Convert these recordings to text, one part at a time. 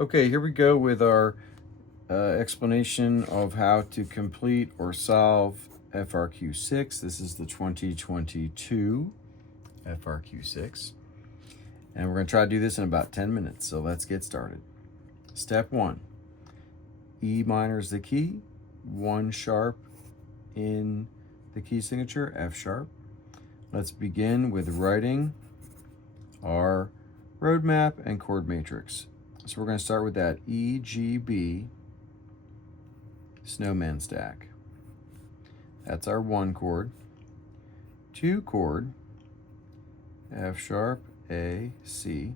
Okay, here we go with our explanation of how to complete or solve FRQ 6. This is the 2022 FRQ 6. And we're going to try to do this in about 10 minutes, so let's get started. Step 1. E minor is the key, 1 sharp in the key signature, F sharp. Let's begin with writing our roadmap and chord matrix. So we're going to start with that E, G, B snowman stack. That's our 1 chord. 2 chord, F sharp, A, C.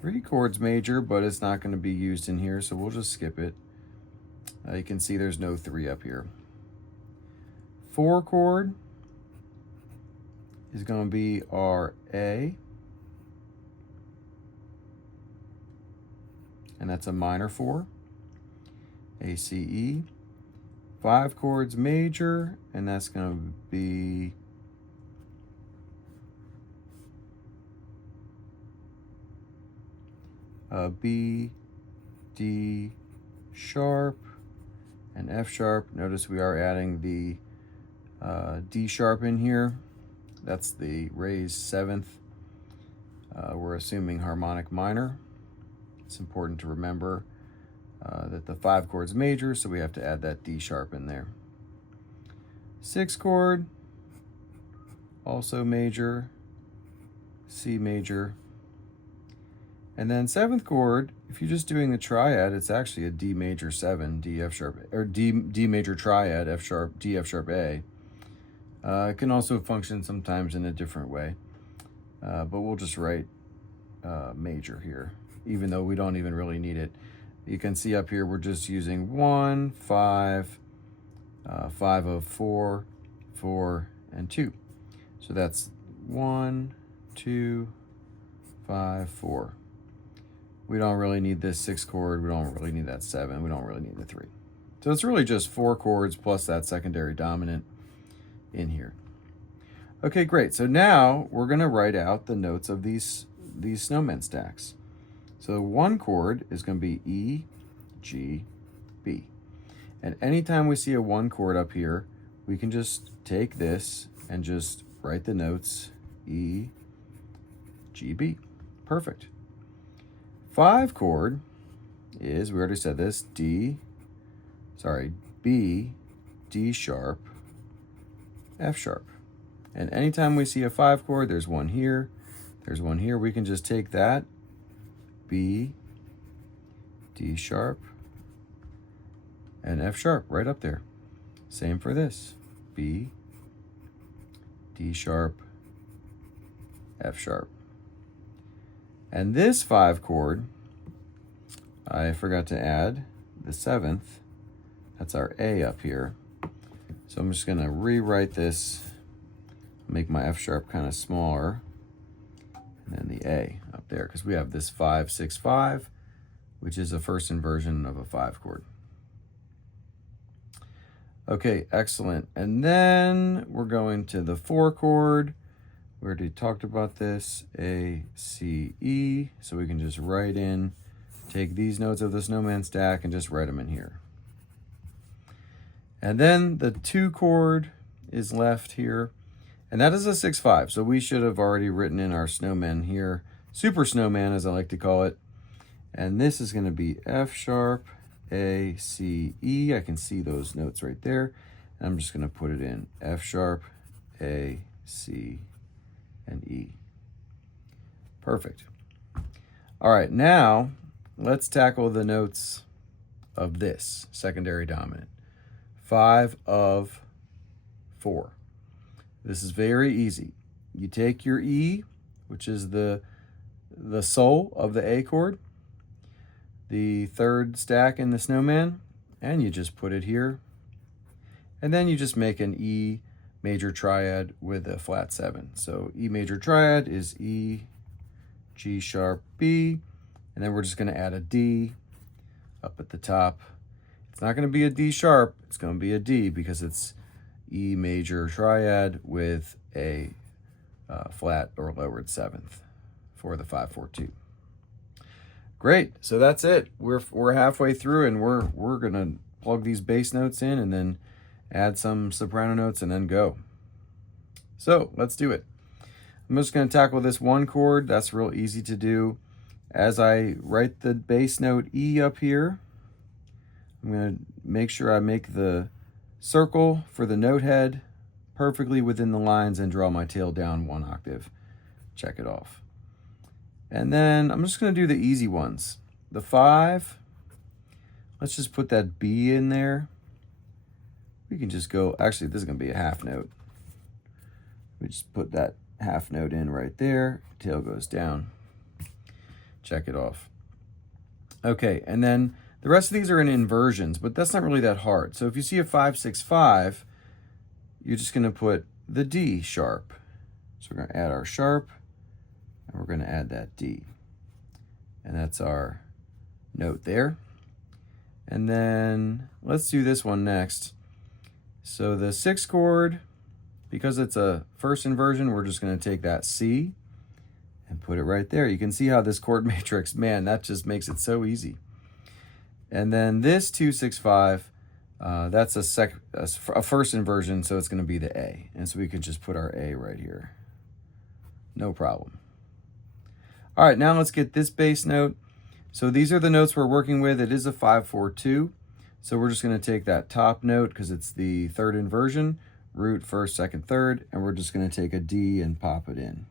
3 chords major, but it's not going to be used in here, so we'll just skip it. You can see there's no 3 up here. 4 chord is going to be our A, and that's a minor 4, A, C, E. 5 chords major, and that's going to be B, D sharp, and F sharp. Notice we are adding the D sharp in here. That's the raised 7th. We're assuming harmonic minor. It's important to remember that the 5 chord's major, so we have to add that D sharp in there. 6 chord, also major, C major. And then 7th chord, if you're just doing the triad, it's actually a D major 7, D F sharp, or D major triad, F sharp, D F sharp A. It can also function sometimes in a different way, but we'll just write major here, even though we don't even really need it. You can see up here we're just using 1, 5, 5 of 4, 4, and 2. So that's 1, 2, 5, 4. We don't really need this 6 chord. We don't really need that 7. We don't really need the 3. So it's really just 4 chords plus that secondary dominant in here. Okay, great. So now we're going to write out the notes of these snowman stacks. So 1 chord is going to be E, G, B. And anytime we see a 1 chord up here, we can just take this and just write the notes E, G, B. Perfect. 5 chord is, we already said this, B, D sharp, F sharp. And anytime we see a 5 chord, there's one here, there's one here, we can just take that, B, D sharp, and F sharp right up there. Same for this, B, D sharp, F sharp. And this 5 chord, I forgot to add the 7th. That's our A up here. So I'm just going to rewrite this, make my F sharp kind of smaller, and then the A up there, because we have this 5, 6, 5, which is a first inversion of a 5 chord. Okay, excellent. And then we're going to the 4 chord. We already talked about this, A, C, E. So we can just write in, take these notes of the snowman stack and just write them in here. And then the 2 chord is left here, and that is a 6-5. So we should have already written in our snowman here, super snowman as I like to call it. And this is going to be F sharp, A, C, E. I can see those notes right there. And I'm just going to put it in F sharp, A, C, and E. Perfect. All right, now let's tackle the notes of this secondary dominant. 5 of 4. This is very easy. You take your E, which is the soul of the A chord, the 3rd stack in the snowman, and you just put it here. And then you just make an E major triad with a flat 7. So E major triad is E, G sharp, B, and then we're just going to add a D up at the top. It's not going to be a D sharp, it's going to be a D because it's E major triad with a flat or lowered 7th for the 5-4-2. Great. So that's it. We're halfway through, and we're gonna plug these bass notes in and then add some soprano notes and then go. So let's do it. I'm just gonna tackle this one chord. That's real easy to do. As I write the bass note E up here, I'm gonna make sure I make the circle for the note head perfectly within the lines and draw my tail down 1 octave. Check it off. And then I'm just going to do the easy ones. The 5, let's just put that B in there. We can just go, actually this is going to be a half note. We just put that half note in right there. Tail goes down. Check it off. Okay, and then the rest of these are in inversions, but that's not really that hard. So if you see a 5, 6, 5, you're just going to put the D sharp. So we're going to add our sharp, and we're going to add that D. And that's our note there. And then let's do this one next. So the 6th chord, because it's a first inversion, we're just going to take that C and put it right there. You can see how this chord matrix, man, that just makes it so easy. And then this 2, 6, 5, that's a first inversion, so it's going to be the A. And so we can just put our A right here. No problem. All right, now let's get this bass note. So these are the notes we're working with. It is a 5, 4, 2. So we're just going to take that top note because it's the 3rd inversion, root, 1st, 2nd, 3rd, and we're just going to take a D and pop it in.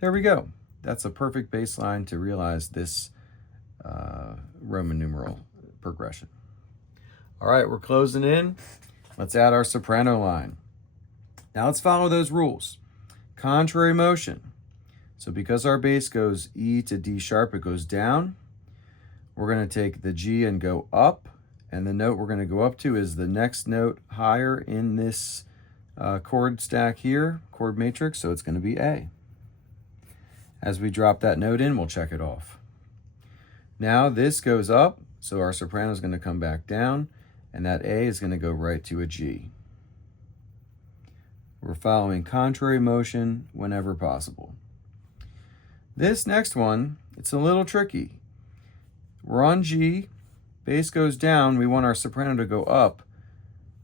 There we go. That's a perfect bass line to realize this Roman numeral progression. All right, we're closing in. Let's add our soprano line. Now let's follow those rules. Contrary motion. So because our bass goes E to D sharp, it goes down. We're going to take the G and go up, and the note we're going to go up to is the next note higher in this chord stack here, chord matrix, so it's going to be A. As we drop that note in, we'll check it off. Now this goes up, so our soprano is going to come back down, and that A is going to go right to a G. We're following contrary motion whenever possible. This next one, it's a little tricky. We're on G, bass goes down, we want our soprano to go up.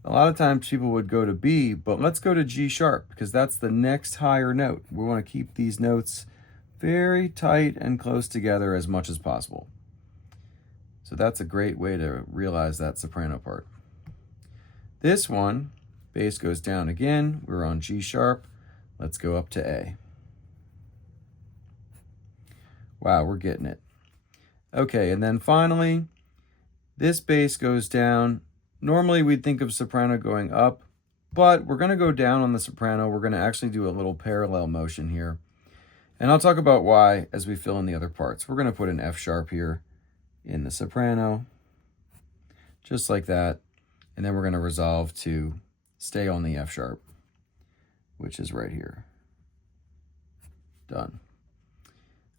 A lot of times people would go to B, but let's go to G sharp because that's the next higher note. We want to keep these notes very tight and close together as much as possible. So that's a great way to realize that soprano part. This one, bass goes down again. We're on G sharp. Let's go up to A. Wow, we're getting it. Okay, and then finally, this bass goes down. Normally we'd think of soprano going up, but we're going to go down on the soprano. We're going to actually do a little parallel motion here. And I'll talk about why as we fill in the other parts. We're going to put an F sharp here in the soprano, just like that. And then we're going to resolve to stay on the F sharp, which is right here. Done.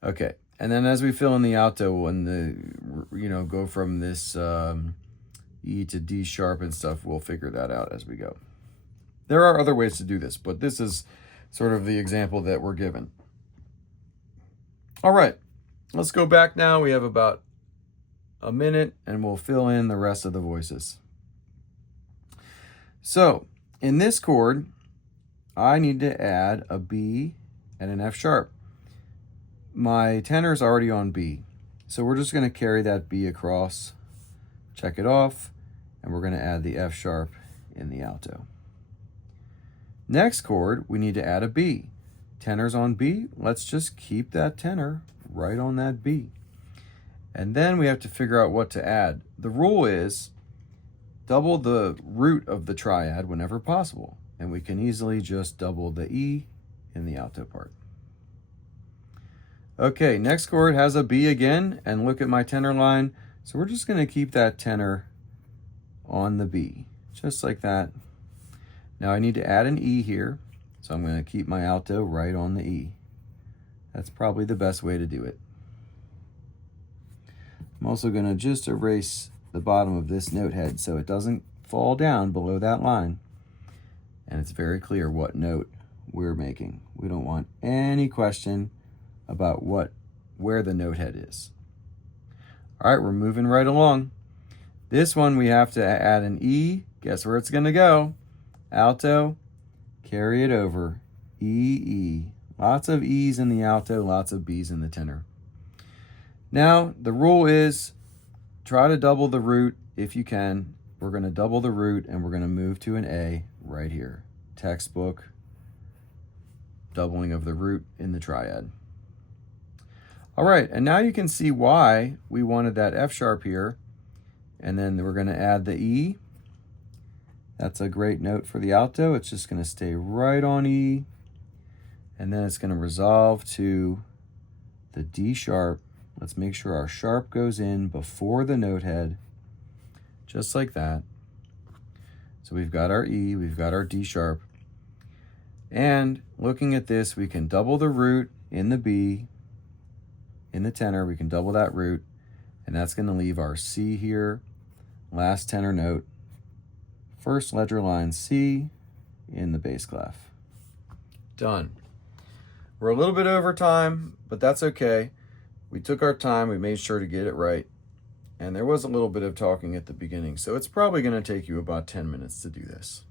Okay, and then as we fill in the alto, when the, go from this E to D sharp and stuff, we'll figure that out as we go. There are other ways to do this, but this is sort of the example that we're given. All right, let's go back now. We have about a minute and we'll fill in the rest of the voices. So in this chord, I need to add a B and an F sharp. My tenor is already on B, so we're just going to carry that B across, check it off, and we're going to add the F sharp in the alto. Next chord, we need to add a B. Tenor's on B, let's just keep that tenor right on that B. And then we have to figure out what to add. The rule is double the root of the triad whenever possible, and we can easily just double the E in the alto part. Okay, next chord has a B again, and look at my tenor line. So we're just going to keep that tenor on the B, just like that. Now I need to add an E here, so I'm going to keep my alto right on the E. That's probably the best way to do it. I'm also going to just erase the bottom of this note head so it doesn't fall down below that line. And it's very clear what note we're making. We don't want any question about what where the note head is. All right, we're moving right along. This one we have to add an E. Guess where it's going to go? Alto, carry it over. E, E. Lots of E's in the alto, lots of B's in the tenor. Now, the rule is try to double the root if you can. We're going to double the root and we're going to move to an A right here. Textbook, doubling of the root in the triad. All right, and now you can see why we wanted that F sharp here. And then we're going to add the E. That's a great note for the alto. It's just going to stay right on E. And then it's going to resolve to the D sharp. Let's make sure our sharp goes in before the note head, just like that. So we've got our E, we've got our D sharp. And looking at this, we can double the root in the B, in the tenor, we can double that root, and that's going to leave our C here, last tenor note, first ledger line C in the bass clef. Done. We're a little bit over time, but that's okay. We took our time, we made sure to get it right, and there was a little bit of talking at the beginning, so it's probably going to take you about 10 minutes to do this.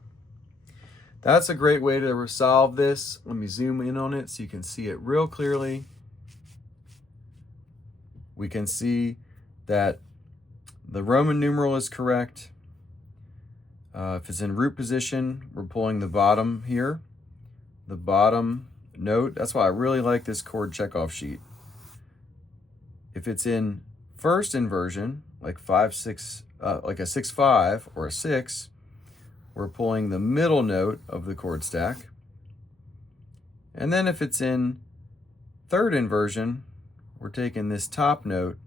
That's a great way to resolve this. Let me zoom in on it so you can see it real clearly. We can see that the Roman numeral is correct. If it's in root position, we're pulling the bottom here, the bottom note. That's why I really like this chord checkoff sheet. If it's in first inversion, like 5/6, like a 6/5 or a 6, we're pulling the middle note of the chord stack. And then if it's in third inversion, we're taking this top note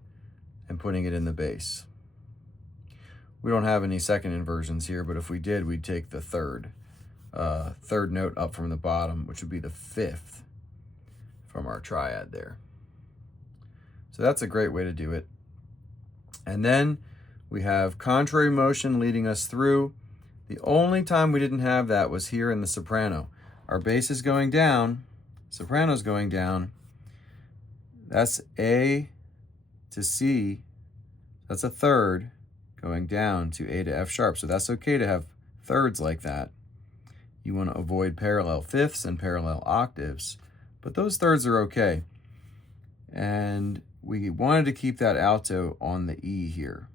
and putting it in the bass. We don't have any second inversions here, but if we did, we'd take the third note up from the bottom, which would be the 5th from our triad there. So that's a great way to do it. And then we have contrary motion leading us through. The only time we didn't have that was here in the soprano. Our bass is going down, soprano's going down. That's A to C, that's a third going down to A to F sharp. So that's okay to have thirds like that. You want to avoid parallel fifths and parallel octaves, but those thirds are okay. And we wanted to keep that alto on the E here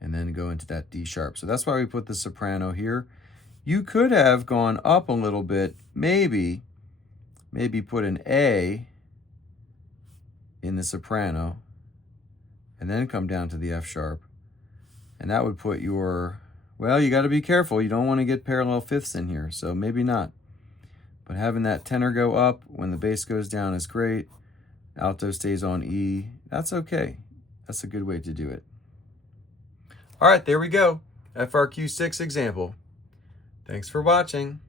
and then go into that D sharp. So that's why we put the soprano here. You could have gone up a little bit, maybe put an A in the soprano and then come down to the F sharp. And that would put your, well, you got to be careful. You don't want to get parallel fifths in here, so maybe not. But having that tenor go up when the bass goes down is great. Alto stays on E. That's okay. That's a good way to do it. All right, there we go. FRQ 6 example. Thanks for watching.